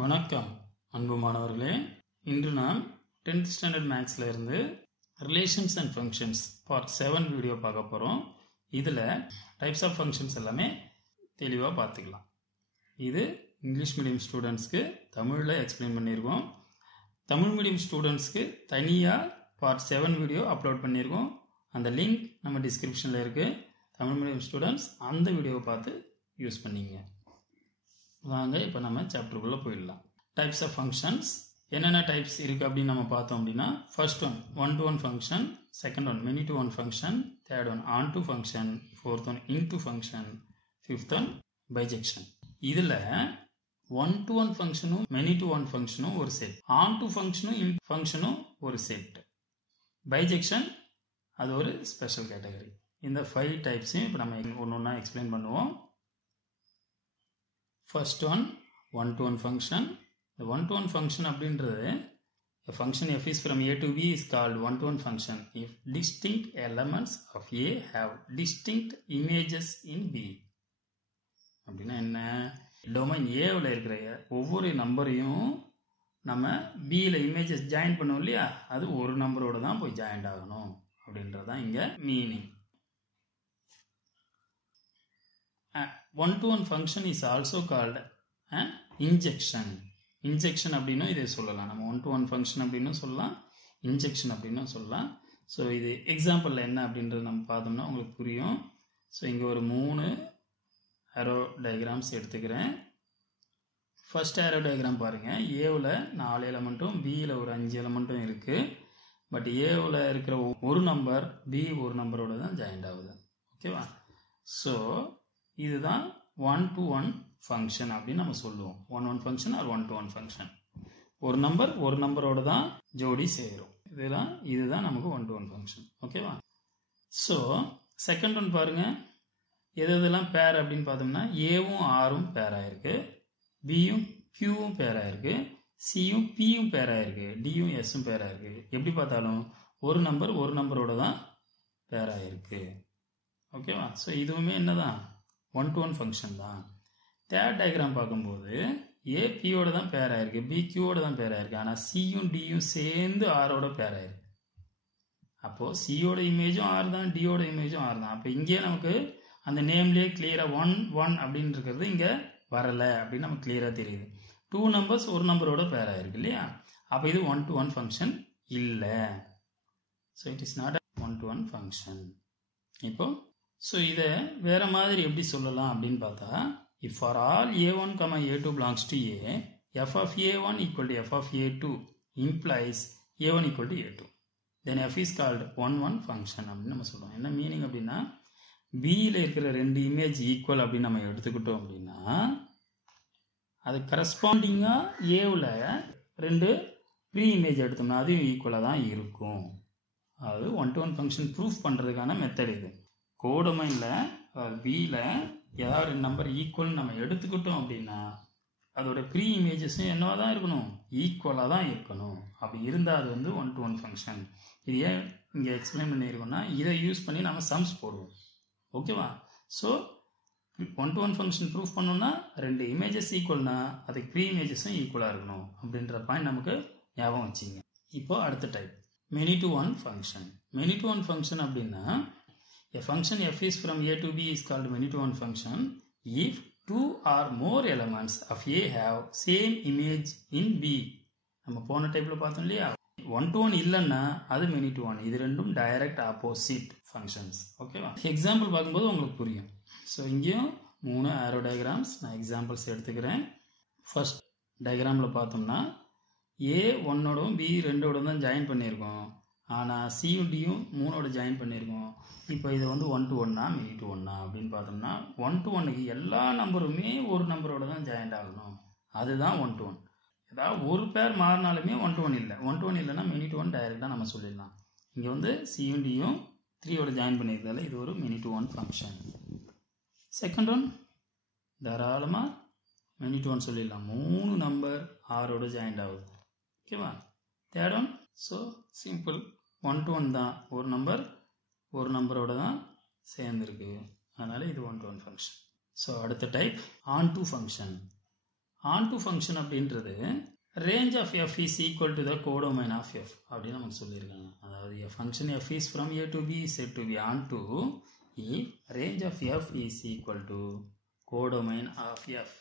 வணக்கம் அன்பு மாணவர்களே. இன்று நாம் 10th ஸ்டாண்டர்ட் மேக்ஸ்ல இருந்து relations and functions part 7 video பார்க்க போகிறோம். இதில் டைப்ஸ் ஆஃப் ஃபங்க்ஷன்ஸ் எல்லாமே தெளிவாக பார்த்துக்கலாம். இது இங்கிலீஷ் மீடியம் ஸ்டூடெண்ட்ஸ்க்கு தமிழில் எக்ஸ்பிளைன் பண்ணியிருக்கோம். தமிழ் மீடியம் ஸ்டூடெண்ட்ஸ்க்கு தனியாக பார்ட் 7 வீடியோ அப்லோட் பண்ணியிருக்கோம். அந்த லிங்க் நம்ம டிஸ்கிரிப்ஷனில் இருக்குது. தமிழ் மீடியம் ஸ்டூடெண்ட்ஸ் அந்த வீடியோவை பார்த்து யூஸ் பண்ணிங்க. வாங்க இப்போ நம்ம சாப்டருக்குள்ளே போயிடலாம். டைப்ஸ் ஆஃப் ஃபங்க்ஷன்ஸ் என்னென்ன டைப்ஸ் இருக்குது அப்படின்னு நம்ம பார்த்தோம் அப்படின்னா, first one to one function, second one many to one function, third one onto function, fourth one into function, fifth one bijection. இதில் ஒன் டு ஒன் ஃபங்க்ஷனும் many to one ஃபங்க்ஷனும் ஒரு set, onto ஃபங்க்ஷனும் in ஃபங்க்ஷனும் ஒரு set, bijection அது ஒரு special category. இந்த 5 டைப்ஸையும் இப்போ நம்ம ஒன்று ஒன்றா எக்ஸ்பிளைன் பண்ணுவோம். First one to one function. The one to one function அப்படின்றது a function f is from a to b is called one to one function if distinct elements of a have distinct images in b. அப்படின்னா என்ன, domain ஏவில் இருக்கிற ஒவ்வொரு நம்பரையும் நம்ம பியில் images join பண்ணுவோம் இல்லையா, அது ஒரு நம்பரோட தான் போய் ஜாயின்ட் ஆகணும் அப்படின்றதான் இங்கே meaning. One to one function is also called an injection. Injection அப்படின்னும் இதை சொல்லலாம். நம்ம ஒன் டு ஒன் ஃபங்க்ஷன் அப்படின்னு சொல்லலாம், இன்ஜெக்ஷன் அப்படின்னு சொல்லலாம். ஸோ இது எக்ஸாம்பிளில் என்ன அப்படின்றது நம்ம பார்த்தோம்னா உங்களுக்கு புரியும். ஸோ இங்கே ஒரு 3 ஆரோ டயக்ராம்ஸ் எடுத்துக்கிறேன். ஃபர்ஸ்ட் ஆரோ டயக்ராம் பாருங்கள். ஏவில் 4 எலமெண்ட்டும் பியில் ஒரு 5 எலமெண்ட்டும் இருக்குது. பட் ஏவில் இருக்கிற ஒரு நம்பர் பி ஒரு நம்பரோட தான் ஜாயிண்ட் ஆகுது. ஓகேவா? ஸோ இதுதான் ஒன் டு ஒன் ஃபங்க்ஷன் அப்படின்னு நம்ம சொல்லுவோம். One function or one to one function. ஒரு நம்பர் ஒரு நம்பரோட தான் ஜோடி சேரும். இதுதான் நமக்கு ஒன் டு ஒன் ஃபங்க்ஷன். ஓகேவா? ஸோ செகண்ட் ஒன் பாருங்க, எதெல்லாம் பேர் அப்படின்னு பார்த்தோம்னா ஏவும் ஆரும் பேர் ஆயிருக்கு, பியும் கியூவும் பேர் ஆயிருக்கு, சியும் பியும் பேர் ஆயிருக்கு, டியும் எஸ்ஸும் பேர் ஆயிருக்கு. எப்படி பார்த்தாலும் ஒரு நம்பர் ஒரு நம்பரோட தான் பேர் ஆயிருக்கு. ஓகேவா? ஸோ இதுவுமே என்னதான் ஒன் டு ஒன் ஃபங்க்ஷன் தான். தேர்ட் டயக்ராம் பார்க்கும்போது ஏ பியோட தான் பேர் ஆயிருக்கு, பி கியூவோட தான் பேர் ஆயிருக்கு, ஆனால் சியும் டியும் சேர்ந்து ஆரோட பேர் ஆயிருக்கு. அப்போது சியோட இமேஜும் ஆர் தான், டியோட இமேஜும் ஆர் தான். அப்போ இங்கே நமக்கு அந்த நேம்லேயே கிளியராக ஒன் ஒன் அப்படின்னு இருக்கிறது இங்கே வரலை அப்படின்னு நமக்கு கிளியராக தெரியுது. 2 நம்பர்ஸ் ஒரு நம்பரோட பேர் ஆயிருக்கு இல்லையா? அப்போ இது ஒன் டு ஒன் ஃபங்க்ஷன் இல்லை. So it is not a one to one function. இப்போ ஸோ இதை வேற மாதிரி எப்படி சொல்லலாம் அப்படின்னு பார்த்தா, if for all a1, a2 belongs to a, f of a1 equal to f of a2 implies a1 equal to a2. Then f is called one function அப்படின்னு நம்ம சொல்லுவோம். என்ன மீனிங் அப்படின்னா, பியில் இருக்கிற 2 இமேஜ் ஈக்குவல் அப்படின்னு நம்ம எடுத்துக்கிட்டோம் அப்படின்னா, அது கரஸ்பாண்டிங்காக ஏவில் 2 ப்ரீ இமேஜ் எடுத்தோம்னா அதுவும் ஈக்குவலாக தான் இருக்கும். அது one to one function proof பண்ணுறதுக்கான மெத்தட் இது. கோடொமைனில் பியில் ஏதாவது நம்பர் ஈக்குவல் நம்ம எடுத்துக்கிட்டோம் அப்படின்னா அதோட ப்ரீ இமேஜஸும் என்னவா தான் இருக்கணும், ஈக்குவலாக தான் இருக்கணும். அப்படி இருந்தால் அது வந்து ஒன் டு ஒன் ஃபங்க்ஷன். இது ஏன் இங்கே எக்ஸ்பிளைன் பண்ணியிருக்கோம்னா, இதை யூஸ் பண்ணி நம்ம சம்ஸ் போடுவோம். ஓகேவா? So one to one function proof பண்ணோம்னா 2 இமேஜஸ் ஈக்குவல்னா அதுக்கு ப்ரீ இமேஜஸும் ஈக்குவலாக இருக்கணும் அப்படின்ற பாயிண்ட் நமக்கு ஞாபகம் வச்சுங்க. இப்போ அடுத்த type many to one function. Many to one function அப்படின்னா, a function f is from a to b is called many to one function if 2 or more elements of a have same image in b. நம்ம போன டைப்ல பார்த்தோம் இல்லையா, one to one இல்லைன்னா அது many to one. இது ரெண்டும் direct opposite functions. ஓகேவா? எக்ஸாம்பிள் பார்க்கும்போது உங்களுக்கு புரியும். ஸோ இங்கேயும் 3 ஆரோ டயக்ராம்ஸ் நான் எக்ஸாம்பிள்ஸ் எடுத்துக்கிறேன். ஃபர்ஸ்ட் டயக்ராமில் பார்த்தோம்னா ஏ 1ஓடும் பி 2ஓடும் தான் ஜாயின் பண்ணியிருக்கோம், ஆனால் சியும் டியும் 3ஓட ஜாயின் பண்ணியிருக்கோம். இப்போ இது வந்து ஒன் டு ஒன்னா மெனி டு ஒன்னா அப்படின்னு பார்த்தோம்னா, ஒன் டு ஒன்னுக்கு எல்லா நம்பருமே ஒரு நம்பரோட தான் ஜாயின்ட் ஆகணும். அதுதான் ஒன் டு ஒன். ஏதாவது ஒரு பேர் மாறினாலுமே ஒன் டு ஒன் இல்லை. ஒன் டு ஒன் இல்லைன்னா மெனி டு ஒன் டைரெக்டாக நம்ம சொல்லிடலாம். இங்கே வந்து சியும் டியும் 3ஓட ஜாயின் பண்ணியிருந்தால இது ஒரு many to one function. Second one தாராளமாக மெனி டு ஒன் சொல்லிடலாம். 3 நம்பர் ஆரோட ஜாயின்ட் ஆகுது. ஓகேவா? Third one so simple, one to one தான், ஒரு நம்பர் ஒரு நம்பரோட தான் சேர்ந்துருக்கு, அதனால் இது one to one function. So அடுத்த type onto function. onto function அப்படின்றது range of f is equal to the codomain of f அப்படின்னு நமக்கு சொல்லியிருக்காங்க. அதாவது a function f is from a to b is said to be onto if range of f is equal to codomain of f.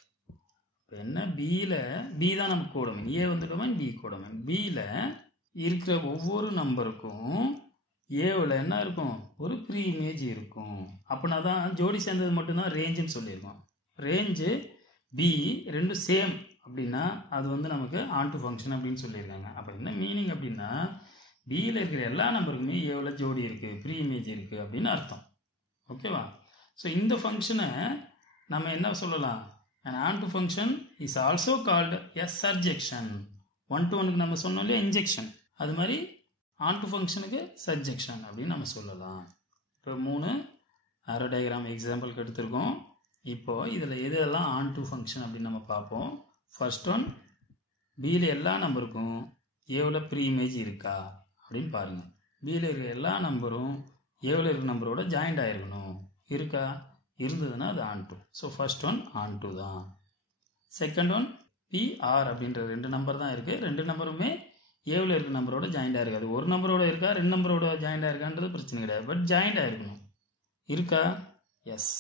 என்ன b தான் நமக்கு codomain, a வந்து domain, b codomain. bல இருக்கிற ஒவ்வொரு நம்பருக்கும் ஏவில் என்ன இருக்கும், ஒரு ப்ரீ இமேஜ் இருக்கும். அப்படின்னா தான் ஜோடி சேர்ந்தது மட்டும்தான் ரேஞ்சுன்னு சொல்லியிருக்கோம். ரேஞ்சு பி ரெண்டும் சேம் அப்படின்னா அது வந்து நமக்கு ஆன்டு ஃபங்க்ஷன் அப்படின்னு சொல்லியிருக்காங்க. அப்போ என்ன மீனிங் அப்படின்னா பியில் இருக்கிற எல்லா நம்பருக்குமே ஏவில் ஜோடி இருக்குது, ப்ரீ இமேஜ் இருக்குது அப்படின்னு அர்த்தம். ஓகேவா? ஸோ இந்த ஃபங்க்ஷனை நம்ம என்ன சொல்லலாம், an onto function is also called a surjection. 1 to 1க்கு நம்ம சொன்னோம் இல்லையா இன்ஜெக்ஷன், அது மாதிரி onto ஃபங்க்ஷனுக்கு சர்ஜெக்ஷன் அப்படின்னு நம்ம சொல்லலாம். இப்போ 3 ஆரோ டயக்ராம் எக்ஸாம்பிளுக்கு எடுத்திருக்கோம். இப்போது இதில் எதெல்லாம் onto ஃபங்க்ஷன் அப்படின்னு நம்ம பார்ப்போம். ஃபர்ஸ்ட் ஒன், பியில் எல்லா நம்பருக்கும் ஏவில் ப்ரீ இமேஜ் இருக்கா அப்படின்னு பாருங்கள். பியில் இருக்கிற எல்லா நம்பரும் ஏவில் இருக்கிற நம்பரோட ஜாயிண்ட் ஆகிருக்கணும். இருக்கா? இருந்ததுன்னா அது onto. So first one onto தான். செகண்ட் ஒன் பிஆர் அப்படின்ற 2 நம்பர் தான் இருக்குது. 2 நம்பருமே ஏவில் இருக்கிற நம்பரோட ஜாயிண்டாக இருக்காது. ஒரு நம்பரோட இருக்கா, 2 நம்பரோட ஜாயிண்டாக இருக்கான்றது பிரச்சனை கிடையாது. பட் ஜாயிண்டாக இருக்கணும். இருக்கா? Yes,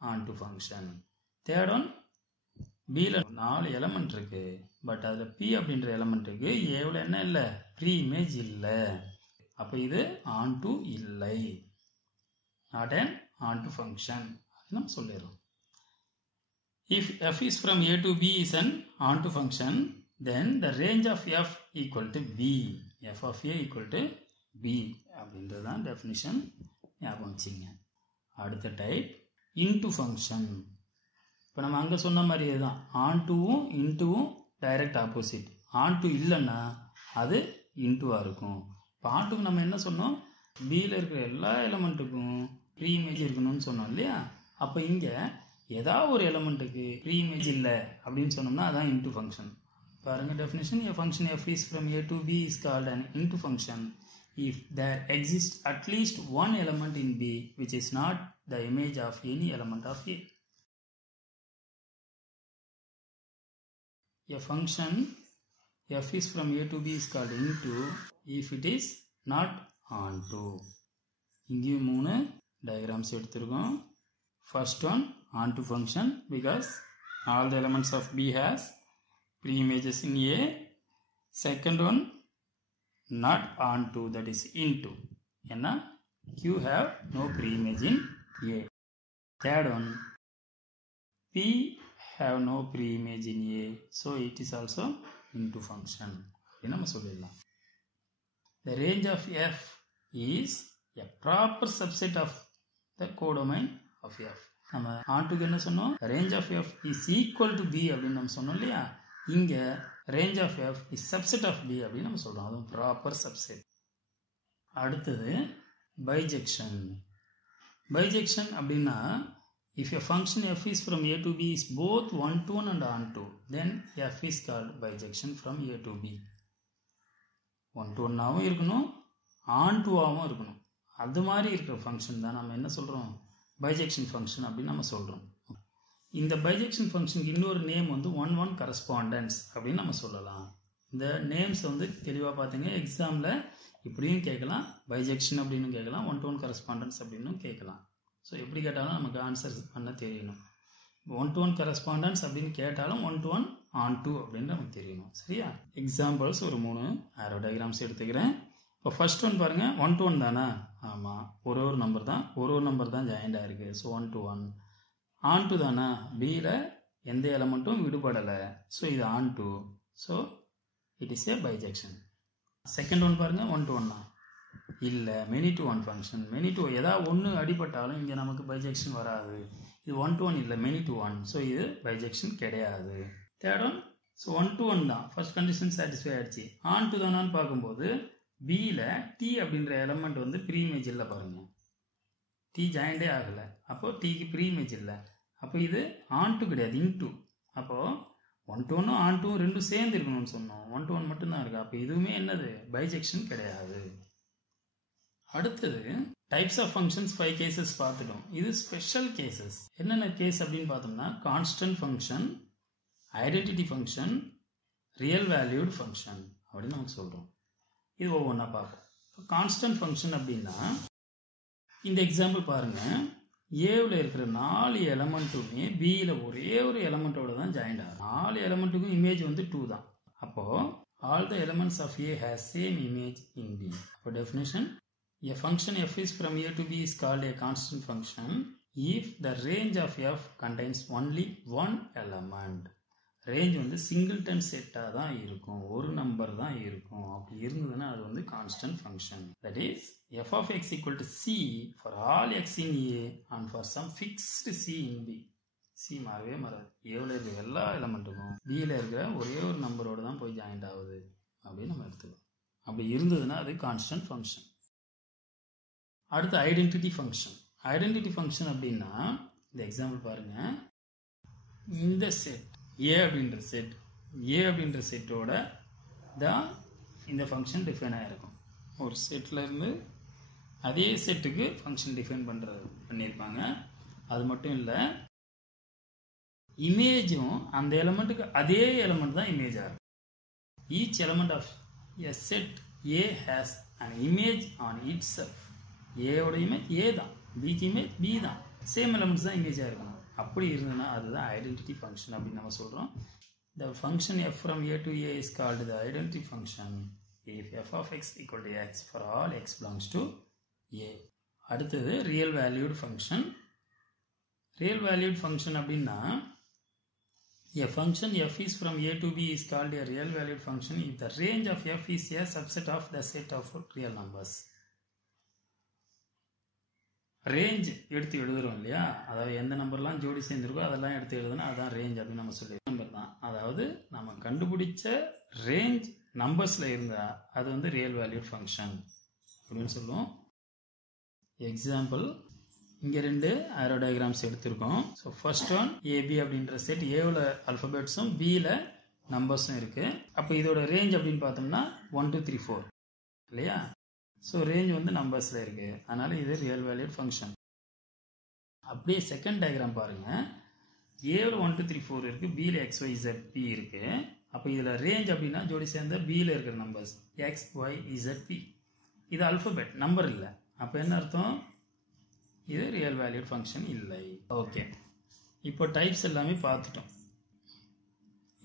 onto function. Third one, பியில் 4 எலமெண்ட் இருக்குது. பட் அதில் பி அப்படின்ற எலமெண்ட்டுக்கு ஏவில் என்ன இல்லை, ப்ரீ இமேஜ் இல்லை. அப்போ இது onto இல்லை, நாட் an onto ஃபங்க்ஷன் அப்படின்னு நம்ம சொல்லிடுறோம். If f is from a to b is an onto function, then the range of f equal to b. f of a equal to b அப்படின்றது தான் definition. ஞாபகம் வச்சுங்க. அடுத்த type into function. இப்போ நம்ம அங்கே சொன்ன மாதிரியே தான், ஆன்டுவும் இன்டுவும் டைரக்ட் ஆப்போசிட். ஆன்டு இல்லைன்னா அது இன்டுவாக இருக்கும். இப்போ ஆன்டுக்கு நம்ம என்ன சொன்னோம், பியில் இருக்கிற எல்லா எலமெண்ட்டுக்கும் ப்ரீ இமேஜ் இருக்கணும்னு சொன்னோம் இல்லையா. அப்போ இங்கே ஏதாவது ஒரு எலமெண்ட்டுக்கு ப்ரீ இமேஜ் இல்லை அப்படின்னு சொன்னோம்னா அதான் இன்டு ஃபங்க்ஷன். பாருங்கள் definition, a function f is from a to b is called an into function if there exists at least one element in b which is not the image of any element of a. A function f is from a to b is called into if it is not onto. இங்கேயும் 3 diagrams எடுத்திருக்கோம். First one, onto function because all the elements of B has pre-images in A. Second one, not onto, that is into. Enna Q have no pre-image in A. Third one, P have no pre-image in A, so it is also into function. The range of F is a proper subset of the codomain of f. நம்ம ஆன்டுக்கு என்ன சொன்னோம், range of f is equal to B அப்படின்னு நம்ம சொன்னோம் இல்லையா. இங்கே range of f is subset of B அப்படின்னு நம்ம சொல்கிறோம். அதுவும் ப்ராப்பர் சப்செட். அடுத்தது பைஜெக்ஷன். பைஜெக்ஷன் அப்படின்னா if a function f is from A to B is both one to one and onto, then f is called bijection from A to B. One to ஒன்னாகவும் இருக்கணும், on டுவாகவும் இருக்கணும். அது மாதிரி இருக்கிற function தான் நம்ம என்ன சொல்கிறோம், பைஜெக்ஷன் ஃபங்க்ஷன் அப்படின்னு நம்ம சொல்கிறோம். இந்த பைஜெக்ஷன் ஃபங்க்ஷனுக்கு இன்னொரு நேம் வந்து 1-1 கரஸ்பாண்டன்ஸ் அப்படின்னு நம்ம சொல்லலாம். இந்த நேம்ஸ் வந்து தெளிவாக பார்த்தீங்க, எக்ஸாமில் இப்படியும் கேட்கலாம், பைஜெக்ஷன் அப்படின்னு கேட்கலாம், 1-1 கரஸ்பாண்டன்ஸ் அப்படின்னு கேட்கலாம். ஸோ எப்படி கேட்டாலும் நமக்கு ஆன்சர் பண்ண தெரியணும். 1-1 கரஸ்பாண்டன்ஸ் அப்படின்னு கேட்டாலும் 1-1 onto அப்படின்னு நமக்கு தெரியணும். சரியா? எக்ஸாம்பிள்ஸ் ஒரு 3 ஆரோ டயக்ராம்ஸ் எடுத்துக்கிறேன். இப்போ ஃபர்ஸ்ட் ஒன் பாருங்கள், 1 to 1 தானே. ஆமாம், ஒரு நம்பர் தான், ஒரு நம்பர் தான் ஜாயிண்டாக இருக்குது. So 1 to 1. onto தானே, பியில் எந்த எலமெண்ட்டும் விடுபடலை. ஸோ இது onto. So it is a bijection. Second one பாருங்கள், 1 to 1 இல்லை, many to one function. Many to ஏதாவது ஒன்று அடிபட்டாலும் இங்கே நமக்கு பைஜெக்ஷன் வராது. இது 1 to 1 இல்லை, மெனி டு 1. ஸோ இது பைஜெக்ஷன் கிடையாது. தேர்ட் ஒன், ஸோ 1 to 1 தான், ஃபர்ஸ்ட் கண்டிஷன் சாட்டிஸ்ஃபை ஆகிடுச்சு. onto தானான்னு பார்க்கும்போது பியில் டி அப்படின்ற எலமெண்ட் வந்து ப்ரீ இமேஜ் இல்லை. பாருங்கள், டி ஜாயிண்டே ஆகலை. அப்போது டிக்கு ப்ரீ இமேஜ் இல்லை. அப்போ இது ஆன்ட்டு கிடையாது, இன்ட்டு. அப்போது 1 to 1 ஆன்ட்டு ரெண்டும் சேர்ந்து இருக்கணும்னு சொன்னோம். 1 to 1 மட்டும்தான் இருக்குது. அப்போ இதுவுமே என்னது, பைஜெக்ஷன் கிடையாது. அடுத்தது டைப்ஸ் ஆஃப் ஃபங்க்ஷன்ஸ் 5 கேசஸ் பார்த்துட்டோம். இது ஸ்பெஷல் கேசஸ். என்னென்ன கேஸ் அப்படின்னு பார்த்தோம்னா, constant function, identity function, real valued function அப்படின்னு நமக்கு சொல்கிறோம். இது ஒவ்வொன்றா பார்ப்போம். இப்போ கான்ஸ்டன்ட் ஃபங்க்ஷன் அப்படின்னா இந்த எக்ஸாம்பிள் பாருங்கள். ஏவில் இருக்கிற 4 எலமெண்ட்டுமே பியில் ஒரே ஒரு எலமெண்ட்டோட தான் ஜாயிண்ட் ஆகும். 4 எலமெண்ட்டுக்கும் இமேஜ் வந்து 2 தான். அப்போது all the elements of A has same image in B. For definition, a function f is from A to B is called a constant function if the range of f contains only one element. Range வந்து singleton செட்டாக தான் இருக்கும், ஒரு number தான் இருக்கும். அப்படி இருந்ததுன்னா அது வந்து constant function. That is F of X equal to C for all X in A and for some fixed C in B. C மாறவே மாறாது. ஏவில் இருக்கிற எல்லா எலமெண்ட்டுக்கும் பியில் இருக்கிற ஒரே ஒரு நம்பரோடு தான் போய் ஜாயிண்ட் ஆகுது அப்படின்னு நம்ம எடுத்துக்கலாம். அப்படி இருந்ததுன்னா அது கான்ஸ்டன்ட் ஃபங்க்ஷன். அடுத்து ஐடென்டிட்டி ஃபங்க்ஷன். ஐடென்டிட்டி ஃபங்க்ஷன் அப்படின்னா இந்த எக்ஸாம்பிள் பாருங்கள். இந்த செட் ஏ அப்படின்ற செட்டோட தான் இந்த ஃபங்க்ஷன் டிஃபைன் ஆகிருக்கும். ஒரு செட்டில் இருந்து அதே செட்டுக்கு ஃபங்க்ஷன் டிஃபைன் பண்ணியிருப்பாங்க. அது மட்டும் இல்லை, இமேஜும் அந்த எலமெண்ட்டுக்கு அதே எலமெண்ட் தான் இமேஜ் ஆகும். Each element of a set A has an image on itself. ஏவோட இமேஜ் ஏ தான், பிக்கு இமேஜ் பி தான், சேம் எலமெண்ட்ஸ் தான் இமேஜாக இருக்கணும். அப்படி இருந்ததுன்னா அதுதான் ஐடென்டிட்டி ஃபங்க்ஷன் அப்படின்னு நம்ம சொல்கிறோம். The function f from a to a is called the identity function if f of x equal to x for all x belongs to a. அடுத்தது real valued function. Real valued function அப்படின்னா a function f is from a to b is called a real valued function if the range of f is a subset of the set of real numbers. Range எடுத்து எழுதுறோம் இல்லையா, அதாவது எந்த நம்பர்லாம் ஜோடி சேர்ந்துருக்கோ அதெல்லாம் எடுத்து எழுதுனா அதுதான் ரேஞ்ச் அப்படின்னு நம்ம சொல்லி நம்பர் தான். அதாவது நம்ம கண்டுபிடிச்ச ரேஞ்ச் நம்பர்ஸில் இருந்தால் அது வந்து ரியல் வேல்யூட் ஃபங்க்ஷன் அப்படின்னு சொல்லுவோம். எக்ஸாம்பிள், இங்கே 2 ஆரோ டயக்ராம்ஸ் எடுத்திருக்கோம். ஸோ ஃபர்ஸ்ட் ஒன் ஏபி அப்படின்ற செட், ஏவில் அல்ஃபபெட்ஸும் பியில் நம்பர்ஸும் இருக்குது. அப்போ இதோட ரேஞ்ச் அப்படின்னு பார்த்தோம்னா 1 2 3 4 இல்லையா. ஸோ ரேஞ்ச் வந்து நம்பர்ஸில் இருக்குது, அதனால் இது ரியல் வேல்யூட் ஃபங்க்ஷன். அப்படியே செகண்ட் டயக்ராம் பாருங்கள். ஏவில் 1 2 3 4 இருக்குது, பியில் XYZP இருக்குது. அப்போ இதில் ரேஞ்ச் அப்படின்னா ஜோடி சேர்ந்த பியில் இருக்கிற நம்பர்ஸ் XYZP. இது அல்ஃபபெட், நம்பர் இல்லை. அப்போ என்ன அர்த்தம்? இது ரியல் வேல்யூட் ஃபங்க்ஷன் இல்லை. ஓகே, இப்போ டைப்ஸ் எல்லாமே பார்த்துட்டோம்.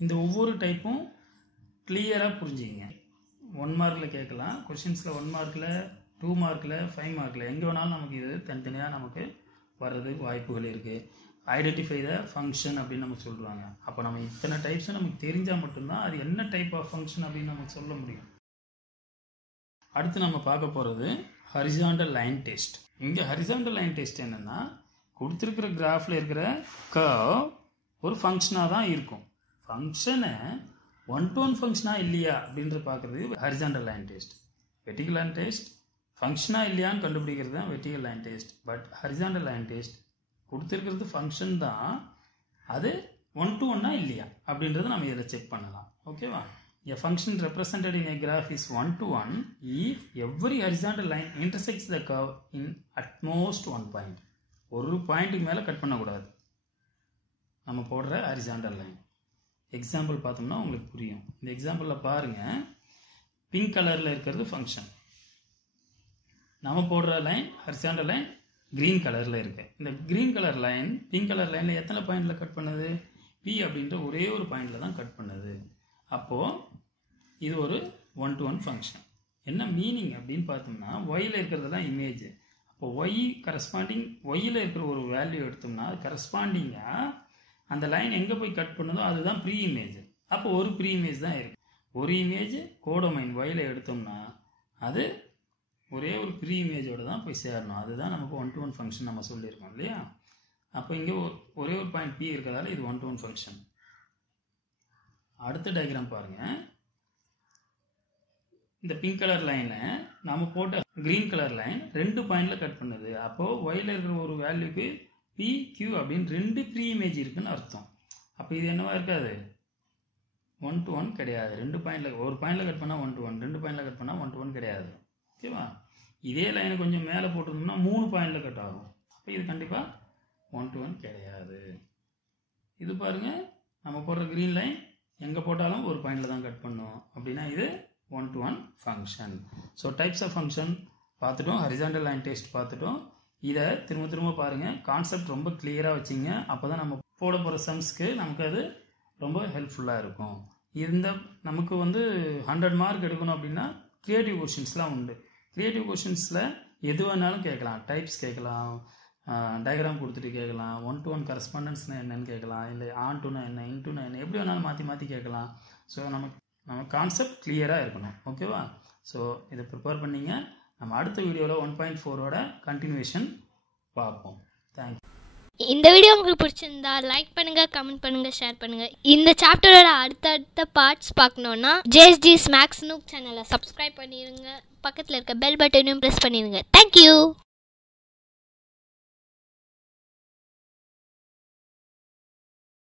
இந்த ஒவ்வொரு டைப்பும் கிளியராக புரிஞ்சுங்க. 1 மார்க்கில் கேட்கலாம், கொஷின்ஸில் 1 மார்க்கில் 2 மார்க்கில் 5 மார்க்கில் எங்கே வேணாலும் நமக்கு இது தனித்தனியாக நமக்கு வர்றதுக்கு வாய்ப்புகள் இருக்குது. ஐடென்டிஃபை த ஃபங்க்ஷன் அப்படின்னு நம்ம சொல்லுவாங்க. அப்போ நம்ம இத்தனை டைப்ஸும் நமக்கு தெரிஞ்சால் மட்டும்தான் அது என்ன டைப் ஆஃப் ஃபங்க்ஷன் அப்படின்னு நமக்கு சொல்ல முடியும். அடுத்து நம்ம பார்க்க போகிறது ஹரிசாண்டல் லைன் டெஸ்ட். இங்கே ஹரிசாண்டல் லைன் டெஸ்ட் என்னென்னா, கொடுத்துருக்கிற கிராஃபில் இருக்கிற கர்வ் ஒரு ஃபங்க்ஷனாக தான் இருக்கும். ஃபங்க்ஷனை 1-to-1 ஃபங்க்ஷனாக இல்லையா அப்படின்ற பார்க்குறது horizontal line test. Vertical line test ஃபங்க்ஷனாக இல்லையான்னு கண்டுபிடிக்கிறது தான் vertical line test. But horizontal line test கொடுத்துருக்கிறது ஃபங்க்ஷன் தான், அது 1-to-1 இல்லையா அப்படின்றத நம்ம இதில் செக் பண்ணலாம். ஓகேவா? A function represented in a graph is 1-to-1 if every horizontal line intersects the curve in at most one point. ஒரு பாயிண்ட்டுக்கு மேலே கட் பண்ணக்கூடாது நம்ம போடுற ஹரிசாண்டல் லைன். எக்ஸாம்பிள் பார்த்தோம்னா உங்களுக்கு புரியும். இந்த எக்ஸாம்பிளில் பாருங்கள், பிங்க் கலரில் இருக்கிறது ஃபங்க்ஷன், நம்ம போடுற லைன் ஹரிசாண்டல் லைன் க்ரீன் கலரில் இருக்கு. இந்த green colour line pink colour லைனில் எத்தனை பாயிண்டில் கட் பண்ணுது? பி அப்படின்ற ஒரே ஒரு பாயிண்டில் தான் கட் பண்ணுது. அப்போது இது ஒரு 1-to-1 ஃபங்க்ஷன். என்ன மீனிங் அப்படின்னு பார்த்தோம்னா, ஒயில் இருக்கிறதெல்லாம் இமேஜ். அப்போ ஒய் கரஸ்பாண்டிங் ஒயில் இருக்கிற ஒரு வேல்யூ எடுத்தோம்னா அது கரஸ்பாண்டிங்காக அந்த லைன் எங்கே போய் கட் பண்ணுதோ அதுதான் ப்ரீ இமேஜ். அப்போ ஒரு ப்ரீ இமேஜ் தான் இருக்குது. ஒரு இமேஜ் கோடோமைன் ஒயில் எடுத்தோம்னா அது ஒரே ஒரு ப்ரீ இமேஜோடு தான் போய் சேரணும். அதுதான் நமக்கு 1-to-1 ஃபங்க்ஷன் நம்ம சொல்லியிருக்கோம் இல்லையா. அப்போ இங்கே ஒரே ஒரு பாயிண்ட் பி இருக்கிறதால இது 1-to-1 ஃபங்க்ஷன். அடுத்த டயக்ராம் பாருங்கள். இந்த பிங்க் கலர் லைனை நம்ம போட்ட க்ரீன் கலர் லைன் 2 பாயிண்டில் கட் பண்ணுது. அப்போது ஒயில் இருக்கிற ஒரு வேல்யூக்கு பி கியூ அப்படின்னு 2 ப்ரீ இமேஜ் இருக்குன்னு அர்த்தம். அப்போ இது என்னவா இருக்காது? 1-to-1 கிடையாது. 2 பாயிண்டில் ஒரு பாயிண்டில் கட் பண்ணால் 1-to-1, 2 பாயிண்டில் கட் பண்ணால் 1-to-1 கிடையாது. ஓகேவா? இதே லைனை கொஞ்சம் மேலே போட்டிருந்தோம்னா 3 பாயிண்டில் கட் ஆகும். அப்போ இது கண்டிப்பாக 1-to-1 கிடையாது. இது பாருங்கள், நம்ம போடுற க்ரீன் லைன் எங்கே போட்டாலும் ஒரு பாயிண்டில் தான் கட் பண்ணும். அப்படின்னா இது 1-to-1 function. So types of function பார்த்துட்டோம், ஹரிசாண்டல் லைன் டெஸ்ட் பார்த்துட்டோம். இதை திரும்ப பாருங்கள், கான்செப்ட் ரொம்ப கிளியராக வச்சிங்க. அப்போ தான் நம்ம போட போகிற சம்ஸ்க்கு நமக்கு அது ரொம்ப ஹெல்ப்ஃபுல்லாக இருக்கும். நமக்கு 100 மார்க் எடுக்கணும் அப்படின்னா க்ரியேட்டிவ் கொஷின்ஸ்லாம் உண்டு. க்ரியேட்டிவ் கொஷின்ஸில் எது வேணாலும் கேட்கலாம். டைப்ஸ் கேட்கலாம், டயக்ராம் கொடுத்துட்டு கேட்கலாம், 1-to-1 கரஸ்பாண்டன்ஸ்னால் என்னன்னு கேட்கலாம், இல்லை ஆன்டுனா என்ன, இன்டுனா என்ன, எப்படி வேணாலும் மாற்றி கேட்கலாம். ஸோ நம்ம கான்செப்ட் கிளியராக இருக்கணும். ஓகேவா? ஸோ இதை ப்ரிப்பேர் பண்ணிங்க. நம்ம அடுத்த வீடியோவில் 1.4ஓட கண்டினியூஷன் பார்ப்போம். தேங்க்யூ. இந்த வீடியோ உங்களுக்கு பிடிச்சிருந்தா லைக் பண்ணுங்க, கமெண்ட் பண்ணுங்க, ஷேர் பண்ணுங்க. இந்த சாப்டரோட அடுத்த பார்ட்ஸ் பார்க்கணுன்னா JSG's Max Nook சேனலை சப்ஸ்கிரைப் பண்ணிடுங்க. பக்கத்தில் இருக்க பெல் பட்டனையும் ப்ரெஸ் பண்ணிடுங்க. தேங்க்யூ.